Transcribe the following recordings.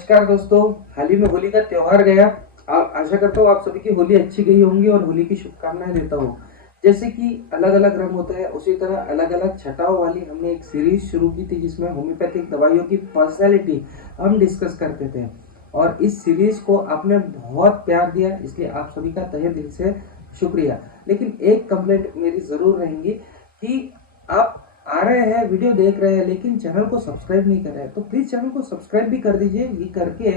नमस्कार दोस्तों। हाल ही में होली का त्योहार गया। आशा करता हूँ आप सभी की होली अच्छी गई होंगी और होली की शुभकामनाएं देता हूँ। जैसे कि अलग अलग रंग होता है, उसी तरह अलग अलग छटाओं वाली हमने एक सीरीज शुरू की थी जिसमें होम्योपैथिक दवाइयों की पर्सनैलिटी हम डिस्कस करते थे। और इस सीरीज को आपने बहुत प्यार दिया, इसलिए आप सभी का तहे दिल से शुक्रिया। लेकिन एक कंप्लेंट मेरी जरूर रहेंगी कि आप आ रहे हैं, वीडियो देख रहे हैं, लेकिन चैनल को सब्सक्राइब नहीं कर रहे हैं। तो प्लीज चैनल को सब्सक्राइब भी कर दीजिए। ये करके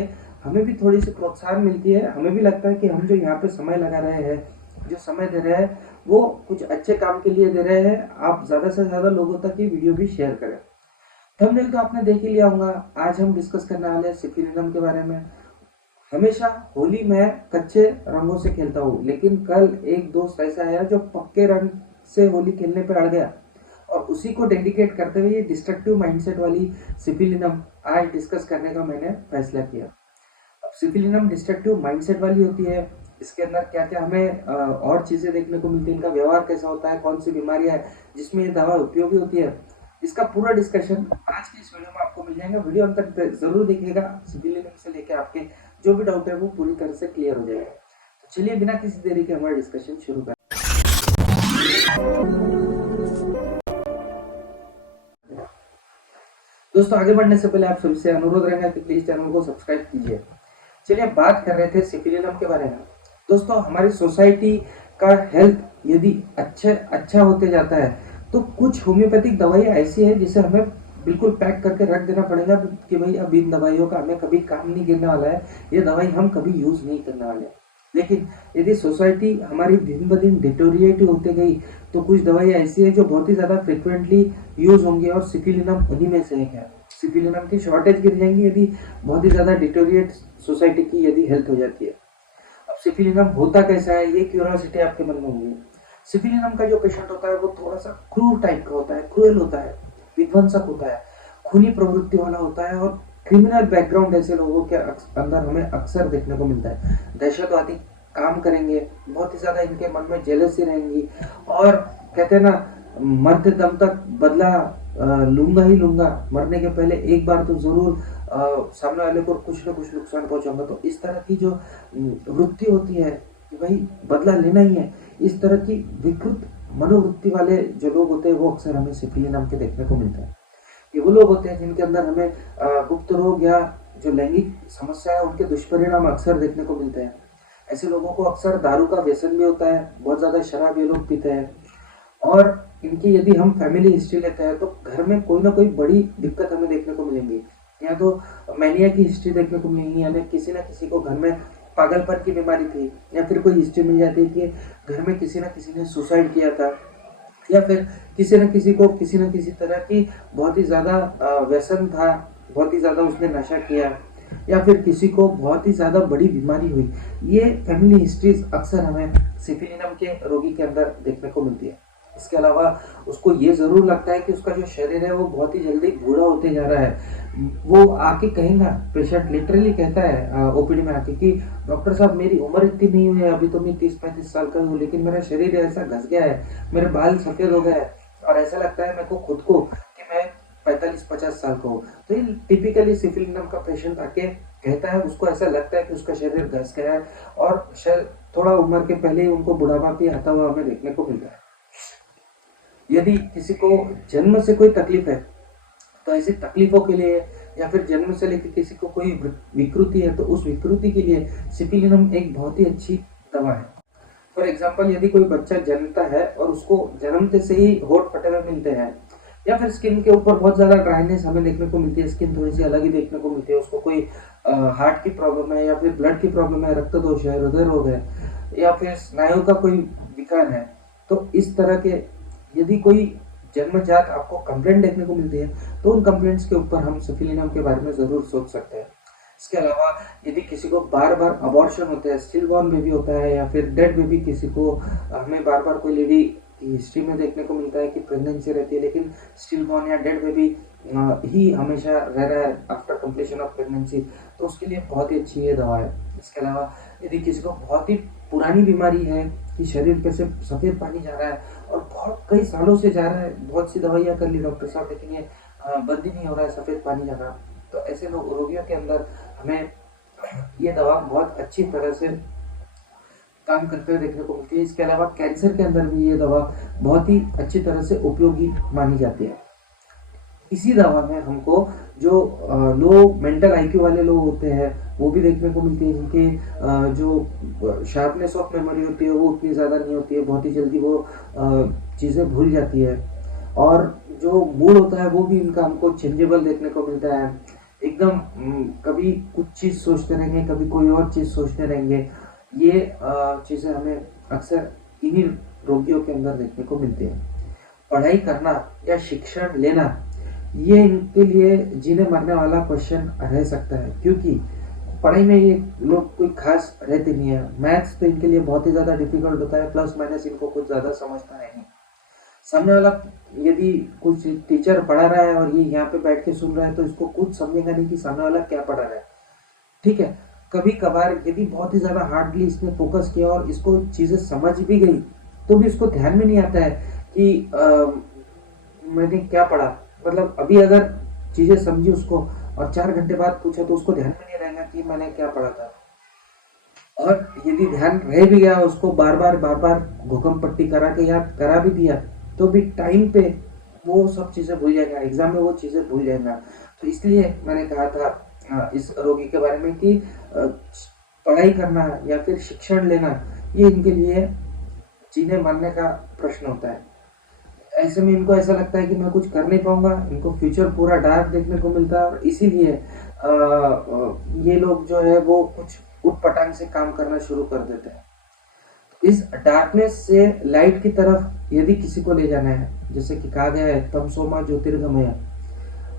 हमें भी थोड़ी सी प्रोत्साहन मिलती है। हमें भी लगता है कि हम जो यहाँ पे समय लगा रहे हैं, जो समय दे रहे हैं, वो कुछ अच्छे काम के लिए दे रहे हैं। आप ज्यादा से ज्यादा लोगों तक ये वीडियो भी शेयर करें। थंबनेल तो आपने देख ही लिया होगा। आज हम डिस्कस करने वाले हैं सिफिलिनम के बारे में। हमेशा होली में कच्चे रंगों से खेलता हूँ, लेकिन कल एक दोस्त ऐसा आया जो पक्के रंग से होली खेलने पर अड़ गया और उसी को डेडिकेट करते हुए ये डिस्ट्रक्टिव माइंडसेट वाली सिफिलिनम आज डिस्कस करने का मैंने फैसला किया। अब सिफिलिनम डिस्ट्रक्टिव माइंडसेट वाली होती है। इसके अंदर क्या क्या हमें और चीजें देखने को मिलती है, इनका व्यवहार कैसा होता है, कौन सी बीमारियां है जिसमें ये दवा उपयोगी होती है, इसका पूरा डिस्कशन आज की इस वीडियो में आपको मिल जाएगा। वीडियो अंत तक जरूर देखिएगा। सिफिलिनम से लेकर आपके जो भी डाउट है वो पूरी तरह से क्लियर हो जाएगा। तो चलिए बिना किसी देरी के हमारा डिस्कशन शुरू करें। दोस्तों, आगे बढ़ने से पहले आप सभी से अनुरोध रहेगा कि प्लीज चैनल को सब्सक्राइब कीजिए। चलिए बात कर रहे थे सिफिलिनम के बारे में। दोस्तों, हमारी सोसाइटी का हेल्थ यदि अच्छा होते जाता है तो कुछ होम्योपैथिक दवाइयाँ ऐसी है जिसे हमें बिल्कुल पैक करके रख देना पड़ेगा कि भाई अब इन दवाइयों का हमें कभी काम नहीं गिरने वाला है, ये दवाई हम कभी यूज नहीं करने वाले। लेकिन यदि सोसाइटी हमारी दिन ब दिन डिटोरिएट होते गई तो कुछ दवाइयाँ ऐसी है जो बहुत ही ज्यादा फ्रिक्वेंटली यूज होंगी और सिफिलिनम उन्हीं में से एक है। सिफिलिनम की शॉर्टेज गिर जाएंगी यदि बहुत ही ज्यादा डिटोरिएट सोसाइटी की यदि हेल्थ हो जाती है। अब सिफिलिनम होता कैसा है, ये क्यूरियोसिटी आपके मन में होगी। सिफिलिनम का जो पेशेंट होता है वो थोड़ा सा क्रूर टाइप का होता है, क्रूएल होता है, विध्वंसक होता है, खूनी प्रवृत्ति वाला होता है और क्रिमिनल बैकग्राउंड ऐसे लोगों के अंदर हमें अक्सर देखने को मिलता है। दहशतवादी काम करेंगे, बहुत ही ज्यादा इनके मन में जेलसी रहेंगी और कहते हैं ना, मरते दम तक बदला लूंगा ही लूंगा, मरने के पहले एक बार तो जरूर सामने वाले को कुछ ना कुछ नुकसान पहुंचाऊंगा। तो इस तरह की जो वृत्ति होती है कि भाई बदला लेना ही है, इस तरह की विकृत मनोवृत्ति वाले जो लोग होते हैं वो अक्सर हमें सिफिलिनम के देखने को मिलते हैं। ये वो लोग होते हैं जिनके अंदर हमें गुप्त रोग या जो लैंगिक समस्या है उनके दुष्परिणाम अक्सर देखने को मिलते हैं। ऐसे लोगों को अक्सर दारू का व्यसन भी होता है, बहुत ज्यादा शराब ये लोग पीते हैं और इनकी यदि हम फैमिली हिस्ट्री लेते हैं तो घर में कोई ना कोई बड़ी दिक्कत हमें देखने को मिलेंगी। या तो मैनिया की हिस्ट्री देखने को मिलेगी, यानी किसी ना किसी को घर में पागलपन की बीमारी थी, या फिर कोई हिस्ट्री मिल जाती है कि घर में किसी ना किसी ने सुसाइड किया था, या फिर किसी न किसी को किसी न किसी तरह की बहुत ही ज्यादा व्यसन था, बहुत ही ज्यादा उसने नशा किया, या फिर किसी को बहुत ही ज्यादा बड़ी बीमारी हुई। ये फैमिली हिस्ट्रीज अक्सर हमें सिफिलिनम के रोगी के अंदर देखने को मिलती है। इसके अलावा उसको ये जरूर लगता है कि उसका जो शरीर है वो बहुत ही जल्दी बूढ़ा होते जा रहा है। वो आके कहेगा, पेशेंट लिटरली कहता है ओपीडी में आके कि डॉक्टर साहब मेरी उम्र इतनी नहीं हुई है, अभी तो मैं 30-35 साल का हूँ, लेकिन मेरा शरीर ऐसा घस गया है, मेरे बाल सफेद हो गए हैं और ऐसा लगता है मेरे को खुद को कि मैं 45-50 साल का हूँ। तो ये टिपिकली सिफिलिनम का पेशेंट आके कहता है, उसको ऐसा लगता है कि उसका शरीर घस गया है और शायद थोड़ा उम्र के पहले ही उनको बुढ़ापा भी आता हुआ हमें देखने को मिल रहा है। यदि किसी को जन्म से कोई तकलीफ है तो ऐसी तकलीफों के लिए, या फिर जन्म से लेकर किसी को कोई विकृति है तो उस विकृति के लिए सिफिलिनम एक बहुत ही अच्छी दवा है। फॉर एग्जाम्पल, यदि कोई बच्चा जन्मता है और उसको जन्मते से ही होठ फटे हुए मिलते हैं, या फिर स्किन के ऊपर बहुत ज्यादा ड्राइनेस हमें देखने को मिलती है, स्किन थोड़ी सी अलग ही देखने को मिलती है, उसको कोई हार्ट की प्रॉब्लम है या फिर ब्लड की प्रॉब्लम है, रक्त दोष है, हृदय रोग है, या फिर स्नायु का कोई विकार है, तो इस तरह के यदि कोई जन्मजात आपको कंप्लेंट देखने को मिलती है तो उन कंप्लेंट्स के ऊपर हम सिफिलिनम के बारे में जरूर सोच सकते हैं। इसके अलावा यदि किसी को बार बार अबॉर्शन होता है, स्टिल बॉर्न बेबी होता है, या फिर डेड बेबी किसी को हमें बार बार कोई लेडी की हिस्ट्री में देखने को मिलता है कि प्रेगनेंसी रहती है लेकिन स्टिल बॉर्न या डेड बेबी ही हमेशा रह रहा है आफ्टर कंप्लीशन ऑफ प्रेगनेंसी, तो उसके लिए बहुत ही अच्छी ये दवा है। इसके अलावा यदि किसी को बहुत ही पुरानी बीमारी है कि शरीर पे से सफेद पानी जा रहा है और बहुत कई सालों से जा रहा है, बहुत सी दवाइयाँ कर ली डॉक्टर साहब लेकिन ये बंद ही नहीं हो रहा है सफेद पानी जाना, तो ऐसे रोगियों के अंदर हमें ये दवा बहुत अच्छी तरह से काम करते हुए देखने को मिलती है। इसके अलावा कैंसर के अंदर भी ये दवा बहुत ही अच्छी तरह से उपयोगी मानी जाती है। इसी दवा में हमको जो लो मेंटल आईक्यू वाले लोग होते हैं वो भी देखने को मिलती है, जिनके जो शार्पनेस ऑफ मेमोरी होती है वो उतनी ज़्यादा नहीं होती है, बहुत ही जल्दी वो चीज़ें भूल जाती है। और जो मूड होता है वो भी इनका हमको चेंजेबल देखने को मिलता है। एकदम कभी कुछ चीज़ सोचते रहेंगे, कभी कोई और चीज़ सोचते रहेंगे। ये चीज़ें हमें अक्सर इन्हीं रोगियों के अंदर देखने को मिलती है। पढ़ाई करना या शिक्षण लेना ये इनके लिए जीने मरने वाला क्वेश्चन रह सकता है, क्योंकि पढ़ाई में ये लोग कोई खास रहते नहीं है। मैथ्स तो इनके लिए बहुत ही ज़्यादा डिफिकल्ट होता है, प्लस माइनस इनको कुछ ज़्यादा समझता है नहीं। सामने वाला यदि कुछ टीचर पढ़ा रहा है और ये यहाँ पे बैठ के सुन रहा है तो इसको कुछ समझेगा नहीं कि सामने वाला क्या पढ़ा रहा है। ठीक है, कभी कभार यदि बहुत ही ज़्यादा हार्डली इसने फोकस किया और इसको चीज़ें समझ भी गई तो भी इसको ध्यान में नहीं आता है कि मैंने क्या पढ़ा। मतलब अभी अगर चीज़ें समझी उसको और 4 घंटे बाद पूछा तो उसको ध्यान में नहीं रहेगा कि मैंने क्या पढ़ा था। और यदि ध्यान रह भी गया, उसको बार बार भूकंप पट्टी करा के याद करा भी दिया तो भी टाइम पे वो सब चीज़ें भूल जाएगा, एग्जाम में वो चीज़ें भूल जाएगा। तो इसलिए मैंने कहा था इस रोगी के बारे में कि पढ़ाई करना या फिर शिक्षण लेना ये इनके लिए जीने मरने का प्रश्न होता है। ऐसे में इनको ऐसा लगता है कि मैं कुछ कर नहीं पाऊंगा, इनको फ्यूचर पूरा डार्क देखने को मिलता है और इसीलिए ये लोग जो है वो कुछ उटपटांग से काम करना शुरू कर देते हैं। इस डार्कनेस से लाइट की तरफ यदि किसी को ले जाना है, जैसे कि कहा गया है तमसोमा ज्योतिर्गमय,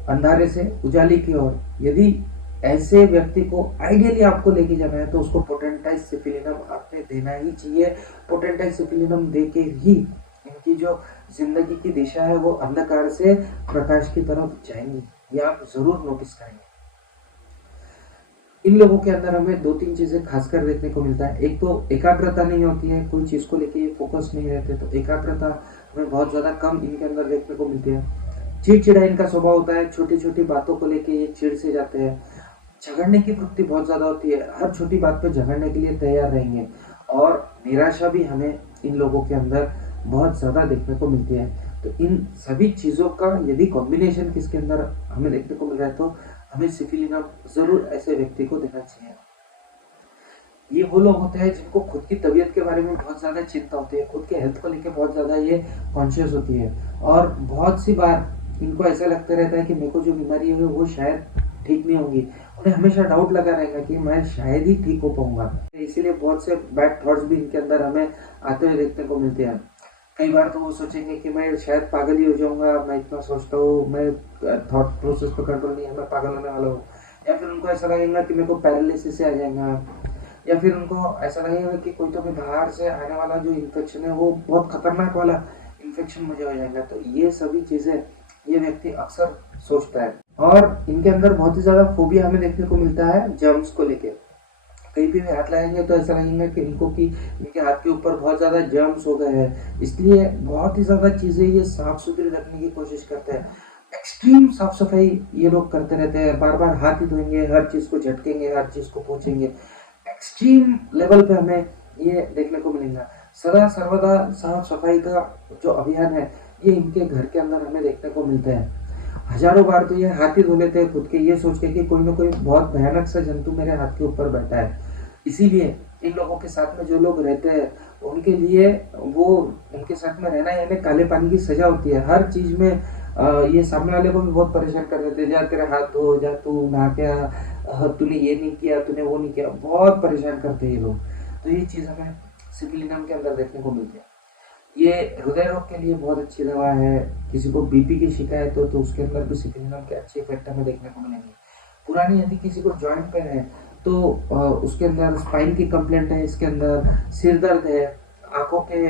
अंधारे से उजाली की ओर, यदि ऐसे व्यक्ति को आइडियली आपको लेके जाना है तो उसको पोटेंटाइज सिफिलिनम आपने देना ही चाहिए। पोटेंटाइज सिफिलिनम दे के ही इनकी जो जिंदगी की दिशा है वो अंधकार से प्रकाश की तरफ जाएंगी, ये आप जरूर नोटिस करेंगे। इन लोगों के अंदर हमें 2-3 चीजें खासकर देखने को मिलता है। एक तो एकाग्रता नहीं होती है, कोई चीज को लेके फोकस नहीं रहते, तो एकाग्रता हमें बहुत ज्यादा कम इनके अंदर देखने को मिलती है। चिड़चिड़ा इनका स्वभाव होता है, छोटी छोटी बातों को लेके ये चिड़ से जाते हैं। झगड़ने की वृत्ति बहुत ज्यादा होती है, हर छोटी बात पे झगड़ने के लिए तैयार रहेंगे। और निराशा भी हमें इन लोगों के अंदर बहुत ज्यादा देखने को मिलती है। तो इन सभी चीजों का यदि कॉम्बिनेशन किसके अंदर हमें देखने को मिल रहा है तो हमें सिफिलिनम जरूर ऐसे व्यक्ति को देना चाहिए। ये वो लोग होते हैं जिनको खुद की तबीयत के बारे में बहुत ज्यादा चिंता होती है, खुद के हेल्थ को लेकर बहुत ज्यादा ये कॉन्शियस होती है और बहुत सी बार इनको ऐसा लगता रहता है कि मेरे को जो बीमारी है वो शायद ठीक नहीं होगी। उन्हें हमेशा डाउट लगा रहेगा कि मैं शायद ही ठीक हो पाऊंगा, इसीलिए बहुत से बैड थॉट्स भी इनके अंदर हमें आते हुए देखने को मिलते हैं। कई बार तो वो सोचेंगे कि मैं शायद पागल ही हो जाऊंगा, मैं इतना सोचता हूँ, मैं थॉट प्रोसेस पर कंट्रोल नहीं है, मैं पागल होने वाला हूँ। या फिर उनको ऐसा लगेगा कि मेरे को पैरालिसिस से आ जाएगा, या फिर उनको ऐसा लगेगा कि कोई तो भी बाहर से आने वाला जो इन्फेक्शन है वो बहुत खतरनाक वाला इन्फेक्शन मुझे हो जाएगा। तो ये सभी चीजें ये व्यक्ति अक्सर सोचता है। और इनके अंदर बहुत ही ज्यादा फोबिया हमें देखने को मिलता है जर्म्स को लेके। कहीं भी हाथ लगाएंगे तो ऐसा लगेगा कि इनके हाथ के ऊपर बहुत ज्यादा जर्म्स हो गए हैं, इसलिए बहुत ही ज्यादा चीजें ये साफ सुथरी रखने की कोशिश करते हैं। एक्सट्रीम साफ सफाई ये लोग करते रहते हैं, बार बार हाथ ही धोएंगे, हर चीज को झटकेंगे, हर चीज को पोंछेंगे। एक्सट्रीम लेवल पे हमें ये देखने को मिलेगा। सदा सर्वदा साफ सफाई का जो अभियान है ये इनके घर के अंदर हमें देखने को मिलता है। हजारों बार तो ये हाथ ही धो लेते हैं खुद के, ये सोच के कि कोई ना कोई बहुत भयानक सा जंतु मेरे हाथ के ऊपर बैठा है। इसीलिए इन लोगों के साथ में जो लोग रहते हैं उनके लिए वो उनके साथ में रहना यानी काले पानी की सजा होती है। हर चीज में ये सामने वाले को भी बहुत परेशान कर देते हैं, जा तेरा हाथ धो, जा तू नहा क्या, तूने ये नहीं किया, तूने वो नहीं किया, बहुत परेशान करते हैं ये लोग। तो ये चीज हमें सिफिलिनम के अंदर देखने को मिलती है। ये हृदय रोग के लिए बहुत अच्छी दवा है। किसी को बीपी की शिकायत हो तो उसके अंदर भी सिफिलिनम के अच्छे इफेक्ट हमें देखने को मिलेंगे। पुरानी यदि किसी को जॉइंट पेन है तो उसके अंदर, स्पाइन की कंप्लेंट है, इसके अंदर सिर दर्द है, आंखों के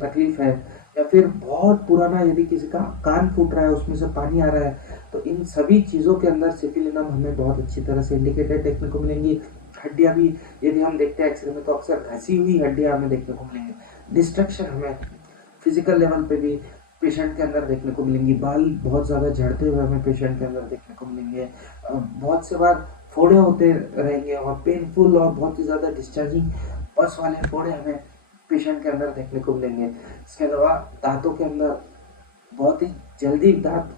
तकलीफ है, या फिर बहुत पुराना यदि किसी का कान फूट रहा है उसमें से पानी आ रहा है, तो इन सभी चीज़ों के अंदर सिफिलिनम हमें बहुत अच्छी तरह से इंडिकेटेड देखने को मिलेंगी। हड्डियाँ भी यदि हम देखते हैं एक्सरे में तो अक्सर घसी हुई हड्डियाँ हमें देखने को मिलेंगी। डिस्ट्रक्शन हमें फिजिकल लेवल पे भी पेशेंट के अंदर देखने को मिलेंगी। बाल बहुत ज़्यादा झड़ते हुए हमें पेशेंट के अंदर देखने को मिलेंगे। बहुत से बार फोड़े होते रहेंगे और पेनफुल और बहुत ही ज़्यादा डिस्चार्जिंग पस वाले फोड़े हमें पेशेंट के अंदर देखने को मिलेंगे। इसके अलावा दांतों के अंदर बहुत ही जल्दी दांत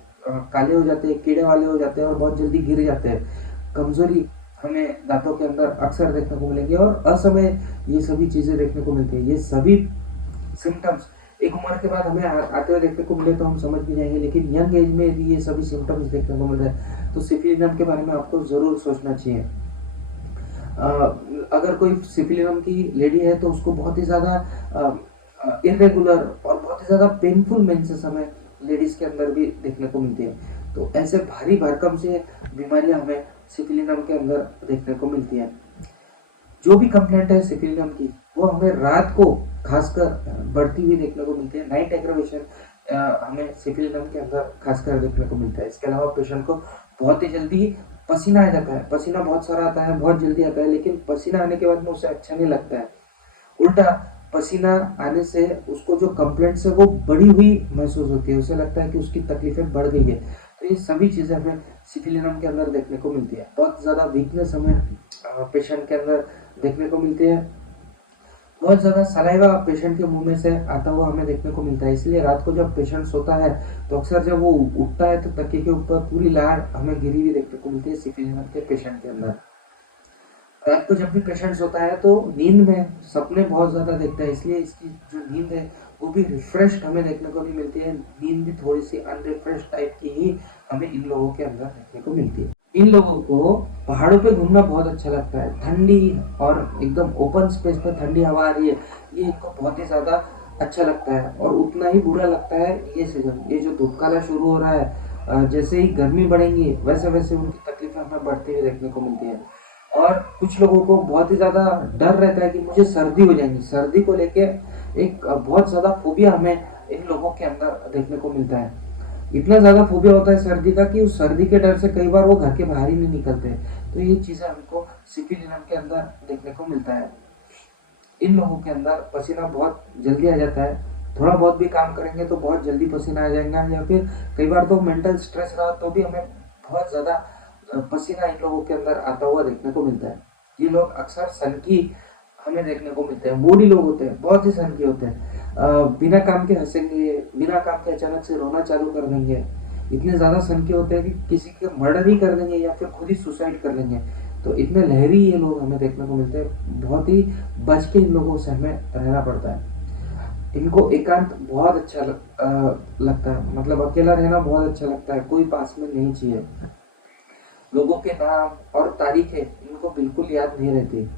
काले हो जाते हैं, कीड़े वाले हो जाते हैं और बहुत जल्दी गिर जाते हैं। कमजोरी हमें दांतों के अंदर अक्सर देखने को मिलेंगे और असमय ये सभी चीज़ें देखने को मिलती है। ये सभी सिम्टम्स एक उम्र के बाद हमें आते हुए देखने को मिले तो हम समझ भी जाएंगे, लेकिन यंग एज में यदि ये सभी सिम्टम्स देखने को मिल रहे हैं तो सिफिलिनम के बारे में आपको ज़रूर सोचना चाहिए। अगर कोई सिफिलिनम की लेडी है तो उसको बहुत ही ज़्यादा इरेगुलर और बहुत ही ज़्यादा पेनफुल मेंसेस हमें लेडीज़ के अंदर भी देखने को मिलती है। तो ऐसे भारी भरकम से बीमारियां हमें सिफिलिनम के अंदर देखने को मिलती है। जो भी कंप्लेंट है सिफिलिनम की वो हमें रात को खासकर बढ़ती हुई देखने को मिलती है। नाइट एग्रावेशन हमें सिफिलिनम के अंदर खासकर देखने को मिलता है। इसके अलावा पेशेंट को बहुत ही जल्दी पसीना आ जाता है, पसीना बहुत सारा आता है, बहुत जल्दी आता है, लेकिन पसीना आने के बाद में उसे अच्छा नहीं लगता है। उल्टा पसीना आने से उसको जो कंप्लेंट्स है वो बढ़ी हुई महसूस होती है, उसे लगता है कि उसकी तकलीफें बढ़ गई है। तो ये सभी चीज़ें हमें सिफिलिनम के अंदर देखने को मिलती है। बहुत ज़्यादा वीकनेस हमें पेशेंट के अंदर देखने को मिलती है। बहुत ज़्यादा सलाइवा पेशेंट के मुंह में से आता हुआ हमें देखने को मिलता है। इसलिए रात को जब पेशेंट सोता है तो अक्सर जब वो उठता है तो तकिए के ऊपर पूरी लार हमें गिरी हुई देखने को मिलती है सिफिलिनम के पेशेंट के अंदर। रात को जब भी पेशेंट सोता है तो नींद में सपने बहुत ज़्यादा देखता है, इसलिए इसकी जो नींद है वो भी रिफ्रेश्ड हमें देखने को नहीं मिलती है। नींद भी थोड़ी सी अनरिफ्रेश टाइप की ही हमें इन लोगों के अंदर देखने को मिलती है। इन लोगों को पहाड़ों पे घूमना बहुत अच्छा लगता है। ठंडी और एकदम ओपन स्पेस पे ठंडी हवा आ रही है, ये इनको बहुत ही ज़्यादा अच्छा लगता है। और उतना ही बुरा लगता है ये सीजन, ये जो धूप काला शुरू हो रहा है, जैसे ही गर्मी बढ़ेंगी वैसे वैसे उनकी तकलीफें हमें बढ़ती हुई देखने को मिलती है। और कुछ लोगों को बहुत ही ज़्यादा डर रहता है कि मुझे सर्दी हो जाएगी। सर्दी को लेके एक बहुत ज़्यादा फोबिया हमें इन लोगों के अंदर देखने को मिलता है। इतना ज़्यादा फोबिया होता है सर्दी का कि उस सर्दी के डर से कई बार वो घर के बाहर ही नहीं निकलते। तो ये चीज़ें हमको सिफिलिनम के अंदर देखने को मिलता है। इन लोगों के अंदर पसीना बहुत जल्दी आ जाता है। थोड़ा बहुत भी काम करेंगे तो बहुत जल्दी पसीना आ जाएगा, या फिर कई बार तो मेंटल स्ट्रेस रहा तो भी हमें बहुत ज़्यादा पसीना इन लोगों के अंदर आता हुआ देखने को मिलता है। ये लोग अक्सर सनकी हमें देखने को मिलते हैं। मूडी लोग होते हैं, बहुत ही सनकी होते हैं। बिना काम के हंसेंगे, बिना काम के अचानक से रोना चालू कर देंगे। इतने ज़्यादा सनकी होते हैं कि किसी के मर्डर ही कर देंगे या फिर खुद ही सुसाइड कर लेंगे। तो इतने लहरी ये लोग हमें देखने को मिलते हैं। बहुत ही बच के इन लोगों से हमें रहना पड़ता है। इनको एकांत बहुत अच्छा लगता है, मतलब अकेला रहना बहुत अच्छा लगता है, कोई पास में नहीं चाहिए। लोगों के नाम और तारीखें इनको बिल्कुल याद नहीं रहती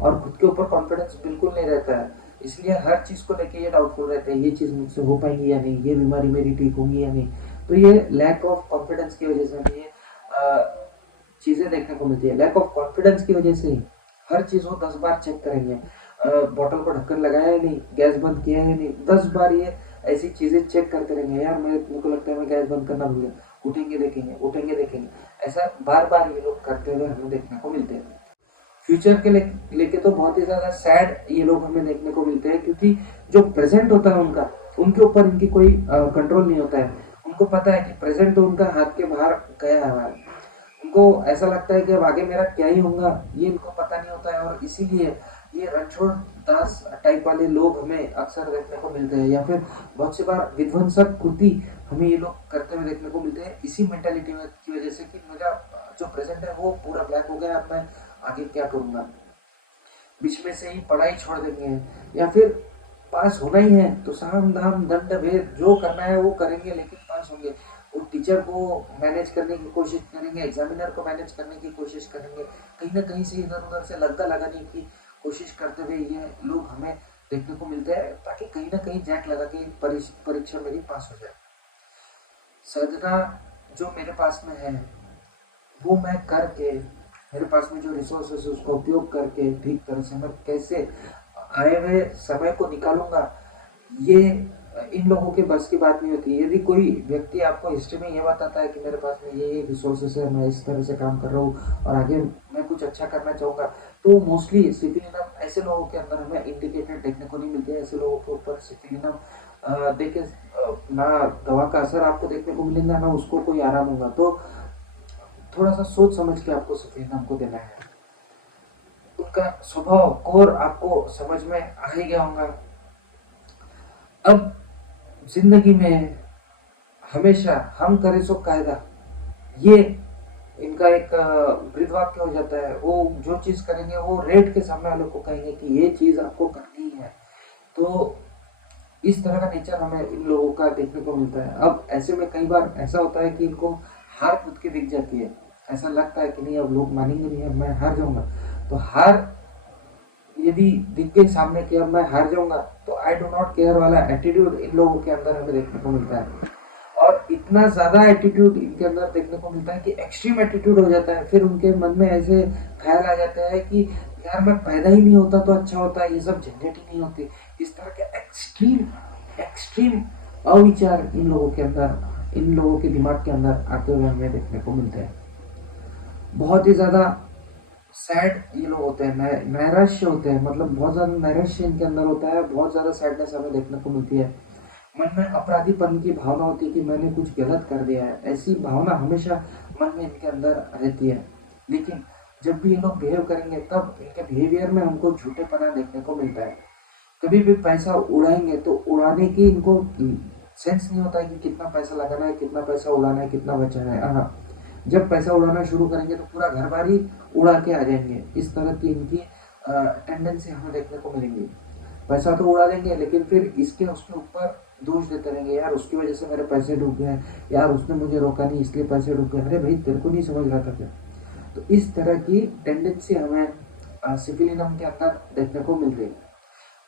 और खुद के ऊपर कॉन्फिडेंस बिल्कुल नहीं रहता है। इसलिए हर चीज़ को लेके ये डाउटफुल रहते हैं, ये चीज़ मुझसे हो पाएगी या नहीं, ये बीमारी मेरी ठीक होगी या नहीं। तो ये लैक ऑफ कॉन्फिडेंस की वजह से हमें ये चीज़ें देखने को मिलती है। लैक ऑफ कॉन्फिडेंस की वजह से हर चीज़ वो 10 बार चेक करेंगे। बॉटल को ढक्कन लगाया है नहीं, गैस बंद किया है नहीं, 10 बार ये ऐसी चीज़ें चेक करते रहेंगे। यार मेरे को लगता है मैं गैस बंद करना भूल गया, उठेंगे देखेंगे, उठेंगे देखेंगे। ऐसा बार बार ये लोग करते हुए हमें देखने को मिलते हैं। फ्यूचर के लेके तो बहुत ही ज़्यादा सैड ये लोग हमें देखने को मिलते हैं, क्योंकि जो प्रेजेंट होता है उनका, उनके ऊपर इनकी कोई कंट्रोल नहीं होता है। उनको पता है कि प्रेजेंट तो उनका हाथ के बाहर गया हुआ है। उनको ऐसा लगता है कि अब आगे मेरा क्या ही होगा, ये इनको पता नहीं होता है। और इसीलिए ये रणछोड़ दास टाइप वाले लोग हमें अक्सर देखने को मिलते हैं, या फिर बहुत सी बार विध्वंसक कृति हमें ये लोग करते हुए देखने को मिलते हैं, इसी मेंटालिटी की वजह से कि मेरा जो प्रेजेंट है वो पूरा ब्लैक हो गया, अब मैं आगे क्या करूँगा। बीच में से ही पढ़ाई छोड़ देंगे, या फिर पास होना ही है तो साम दाम दंड भेद जो करना है वो करेंगे, लेकिन पास होंगे। वो टीचर को मैनेज करने की कोशिश करेंगे, एग्जामिनर को मैनेज करने की कोशिश करेंगे, कहीं ना कहीं से इधर उधर से लग्गा लगाने की कोशिश करते हुए ये लोग हमें देखने को मिलते हैं, ताकि कहीं ना कहीं जैक लगा के परीक्षा मेरी पास हो जाए। साधना जो मेरे पास में है वो मैं करके, मेरे पास में जो रिसोर्सेस है उसका उपयोग करके ठीक तरह से मैं कैसे आए हुए समय को निकालूंगा, ये इन लोगों के बस की बात नहीं होती। यदि कोई व्यक्ति आपको हिस्ट्री में ये बताता है कि मेरे पास में ये रिसोर्सेस है, मैं इस तरह से काम कर रहा हूँ और आगे मैं कुछ अच्छा करना चाहूँगा, तो मोस्टली सिफिलिनम ऐसे लोगों के अंदर हमें इंडिकेटर देखने को नहीं मिलते हैं। ऐसे लोगों के ऊपर सिफिलिनम देखे ना दवा का असर आपको देखने को मिलेगा, ना उसको कोई आराम होगा। तो थोड़ा सा सोच समझ के आपको सिफिलिनम को देना है। उनका स्वभाव कोर आपको समझ में आ ही गया होगा। अब जिंदगी में हमेशा हम करें सो कायदा, ये इनका एक वृद्ध वाक्य हो जाता है। वो जो चीज करेंगे वो रेट के सामने वालों को कहेंगे कि ये चीज आपको करनी है। तो इस तरह का नेचर हमें इन लोगों का देखने को मिलता है। अब ऐसे में कई बार ऐसा होता है कि इनको हार खुद की दिख जाती है, ऐसा लगता है कि नहीं अब लोग मानेंगे नहीं, अब मैं हार जाऊंगा। तो हार यदि दिख गई सामने कि अब मैं हार जाऊंगा, तो आई डू नॉट केयर वाला एटीट्यूड इन लोगों के अंदर हमें देखने को मिलता है। और इतना ज्यादा एटीट्यूड इनके अंदर देखने को मिलता है कि एक्सट्रीम एटीट्यूड हो जाता है। फिर उनके मन में ऐसे ख्याल आ जाता है कि यार मैं पैदा ही नहीं होता तो अच्छा होता, ये सब झंझट ही नहीं होती। इस तरह के एक्सट्रीम एक्सट्रीम अविचार इन लोगों के अंदर, इन लोगों के दिमाग के अंदर आते हुए हमें देखने को मिलते हैं। बहुत ही ज्यादा सैड ये लोग होते हैं, नैराश्य होते हैं, मतलब बहुत ज्यादा नैराश्य इनके अंदर होता है, बहुत ज्यादा सैडनेस हमें देखने को मिलती है। मन में अपराधीपन की भावना होती है कि मैंने कुछ गलत कर दिया है, ऐसी भावना हमेशा मन में इनके अंदर रहती है। लेकिन जब भी ये लोग बिहेव करेंगे तब इनके बिहेवियर में हमको झूठेपना देखने को मिलता है। कभी भी पैसा उड़ाएंगे तो उड़ाने की इनको सेंस नहीं होता है कि कितना पैसा लगाना है, कितना पैसा उड़ाना है, कितना बचाना है। हाँ, जब पैसा उड़ाना शुरू करेंगे तो पूरा घर बार ही उड़ा के आ जाएंगे। इस तरह की इनकी टेंडेंसी हमें देखने को मिलेंगी। पैसा तो उड़ा देंगे लेकिन फिर इसके उसके ऊपर दोष देते रहेंगे, यार उसकी वजह से मेरे पैसे डूब गए, यार उसने मुझे रोका नहीं इसलिए पैसे डूब गए। अरे भाई तेरे को नहीं समझ रहा था क्या? तो इस तरह की टेंडेंसी हमें सिफिलिनम के अंदर देखने को मिल रही है।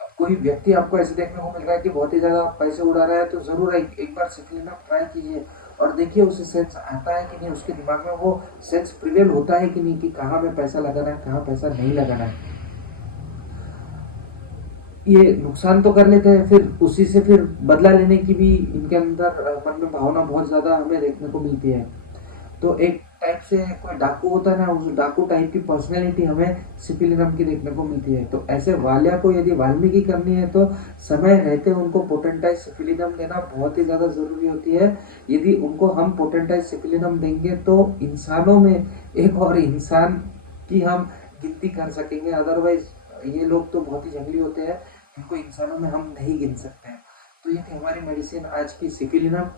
अब कोई व्यक्ति आपको ऐसे देखने को मिल रहा है कि बहुत ही ज्यादा पैसे उड़ा रहा है, तो जरूर एक बार सिफिलिनम ट्राई कीजिए और देखिए उसे सेंस आता है कि नहीं, उसके दिमाग में वो सेंस प्रिवेल होता है कि नहीं कि कहाँ में पैसा लगाना है, कहाँ पैसा नहीं लगाना है। ये नुकसान तो कर लेते हैं, फिर उसी से फिर बदला लेने की भी इनके अंदर मन में भावना बहुत ज्यादा हमें देखने को मिलती है। तो एक टाइप से कोई डाकू होता है ना, उस डाकू टाइप की पर्सनैलिटी हमें सिपिलिनम की देखने को मिलती है। तो ऐसे वाल्या को यदि वाल्मीकि करनी है तो समय रहते उनको पोटेंटाइज सिपिलिनम देना बहुत ही ज्यादा जरूरी होती है। यदि उनको हम पोटेंटाइज सिपिलिनम देंगे तो इंसानों में एक और इंसान की हम गिनती कर सकेंगे, अदरवाइज ये लोग तो बहुत ही जंगली होते हैं, इनको इंसानों में हम नहीं गिन सकते हैं। तो ये थी हमारी मेडिसिन आज की सिफिलिनम।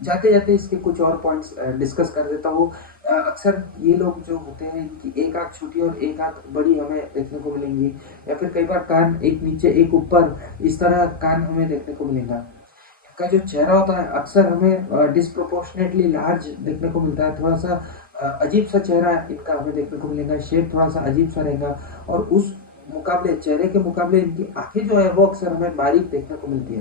जाते जाते इसके कुछ और पॉइंट्स डिस्कस कर देता हूँ। अक्सर ये लोग जो होते हैं इनकी एक आंख छोटी और एक आंख बड़ी हमें देखने को मिलेंगी, या फिर कई बार कान एक नीचे एक ऊपर, इस तरह कान हमें देखने को मिलेगा। इनका जो चेहरा होता है अक्सर हमें डिस्प्रोपोर्शनेटली लार्ज देखने को मिलता है, थोड़ा सा अजीब सा चेहरा इनका हमें देखने को मिलेगा, शेप थोड़ा सा अजीब सा रहेगा। और उस मुकाबले चेहरे के मुकाबले इनकी आंखें जो है वो अक्सर हमें बारीक देखने को मिलती है।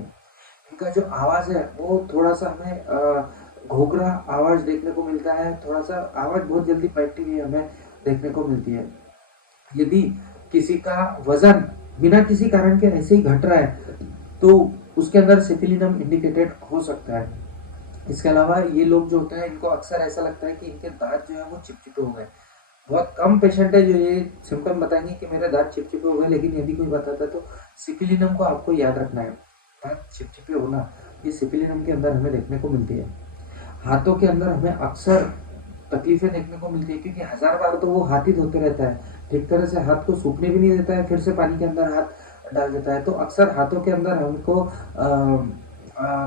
इनका जो आवाज है वो थोड़ा सा हमें घोघरा आवाज देखने को मिलता है, थोड़ा सा आवाज बहुत जल्दी बैठती हुई हमें देखने को मिलती है। यदि किसी का वजन बिना किसी कारण के ऐसे ही घट रहा है तो उसके अंदर सिफिलिनम इंडिकेटेड हो सकता है। इसके अलावा ये लोग जो होते हैं इनको अक्सर ऐसा लगता है कि इनके दांत जो है वो चिपचिपे हो गए। बहुत कम पेशेंट है जो ये सिम्टम बताएंगे कि मेरे दांत चिपचिपे हो गए, लेकिन यदि कोई बताता है तो सिफिलिनम को आपको याद रखना है। दांत चिपचिपे होना ये सिफिलिनम के अंदर हमें देखने को मिलती है। हाथों के अंदर हमें अक्सर तकलीफें देखने को मिलती है, क्योंकि 1000 बार तो वो हाथ ही धोते रहता है, ठीक तरह से हाथ को सूखने भी नहीं देता है, फिर से पानी के अंदर हाथ डाल देता है। तो अक्सर हाथों के अंदर हमको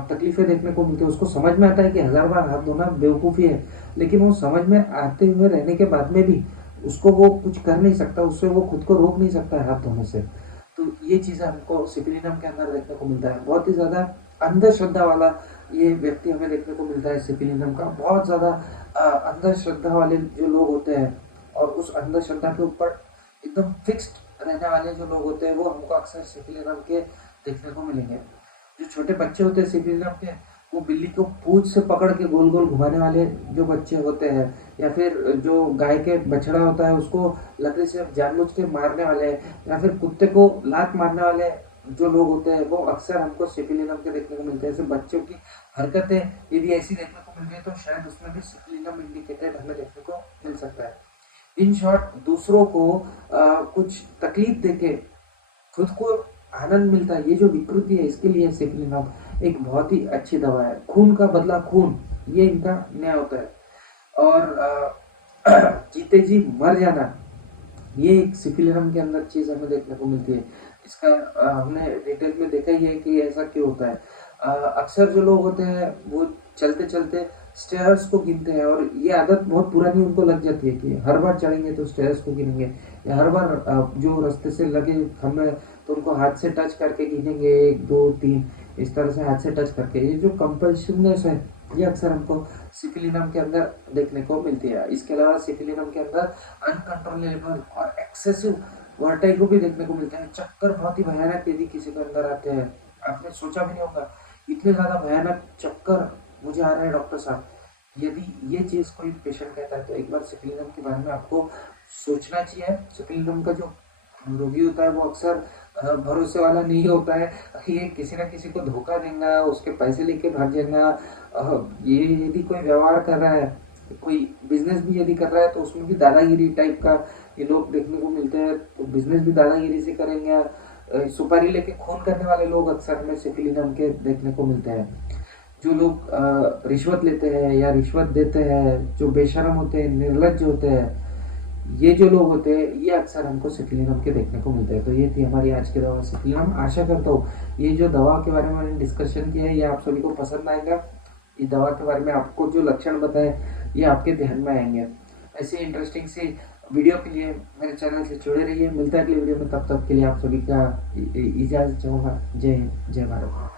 तकलीफें देखने को मिलती है। उसको समझ में आता है कि 1000 बार हाथ धोना बेवकूफ़ी है, लेकिन वो समझ में आते हुए रहने के बाद में भी उसको वो कुछ कर नहीं सकता, उससे वो खुद को रोक नहीं सकता है हाथ धोने से। तो ये चीज़ें हमको सिफिलिनम के अंदर देखने को मिलता है। बहुत ही ज़्यादा अंधश्रद्धा वाला ये व्यक्ति हमें देखने को मिलता है सिफिलिनम का। बहुत ज़्यादा अंधश्रद्धा वाले जो लोग होते हैं और उस अंधश्रद्धा के ऊपर एकदम फिक्स्ड रहने वाले जो लोग होते हैं वो हमको अक्सर सिफिलिनम के देखने को मिलेंगे। जो छोटे बच्चे होते हैं सिफिलिनम के, वो बिल्ली को पूंछ से पकड़ के गोल गोल घुमाने वाले जो बच्चे होते हैं, या फिर जो गाय के बछड़ा होता है उसको लकड़ी से जानबूझ के मारने वाले, या फिर कुत्ते को लात मारने वाले जो लोग होते हैं वो अक्सर हमको सिफिलिनम के देखने को मिलते हैं। ऐसे बच्चों की हरकतें यदि ऐसी देखने को मिल रही है तो शायद उसमें भी सिफिलिनम इंडिकेटेड हमें देखने को मिल सकता है। इन शॉर्ट, दूसरों को कुछ तकलीफ देके खुद को आनंद मिलता है, ये जो विकृति है इसके लिए सिफिलिनम एक बहुत ही अच्छी दवा है। खून का बदला खून, ये इनका न्याय होता है। और जीते जी मर जाना, ये एक सिफिलिनम के अंदर चीज हमें देखने को मिलती है। इसका हमने डिटेल में देखा ही है कि ऐसा क्यों होता है। अक्सर जो लोग होते हैं वो चलते चलते स्टेयर्स को गिनते हैं, और ये आदत बहुत पुरानी उनको लग जाती है कि हर बार चढ़ेंगे तो स्टेयर्स को गिनेंगे, या हर बार जो रास्ते से लगे खम्भे तो उनको हाथ से टच करके गिनेंगे, 1 2 3, इस तरह से हाथ से टच करके। ये जो कंपल्सिवनेस है ये अक्सर हमको सिफिलिनम के अंदर देखने को मिलती है। इसके अलावा सिफिलिनम के अंदर अनकंट्रोलेबल और एक्सेसिव वर्टाइगो भी देखने को मिलता है। चक्कर बहुत ही भयानक यदि किसी के अंदर आते हैं, आपने सोचा भी नहीं होगा इतने ज्यादा भयानक चक्कर मुझे आ रहे हैं डॉक्टर साहब, यदि ये चीज कोई पेशेंट कहता है तो एक बार सिफिलिनम के बारे में आपको सोचना चाहिए। सिफिलिनम का जो रोगी होता है वो अक्सर भरोसे वाला नहीं होता है, ये किसी ना किसी को धोखा देगा, उसके पैसे लेके भाग जाएगा। ये यदि कोई व्यवहार कर रहा है, कोई बिजनेस भी यदि कर रहा है तो उसमें भी दादागिरी टाइप का ये लोग देखने को मिलते हैं, तो बिजनेस भी दादागिरी से करेंगे। सुपारी लेके खून करने वाले लोग अक्सर हमें सिफिलिनम के देखने को मिलते हैं। जो लोग रिश्वत लेते हैं या रिश्वत देते हैं, जो बेशरम होते हैं, निर्लज्ज होते हैं, ये जो लोग होते हैं ये अक्सर हमको सिफिलिनम के देखने को मिलते हैं। तो ये थी हमारी आज की दवा सिफिलिनम। आशा करता हूँ ये जो दवा के बारे में मैंने डिस्कशन किया है ये आप सभी को पसंद आएगा। इस दवा के बारे में आपको जो लक्षण बताए ये आपके ध्यान में आएंगे। ऐसे इंटरेस्टिंग सी वीडियो के लिए मेरे चैनल से जुड़े रहिए। मिलता है अगली वीडियो में, तब तक के लिए आप सभी का इजाज़त चाहूँगा। जय हिंद, जय भारत।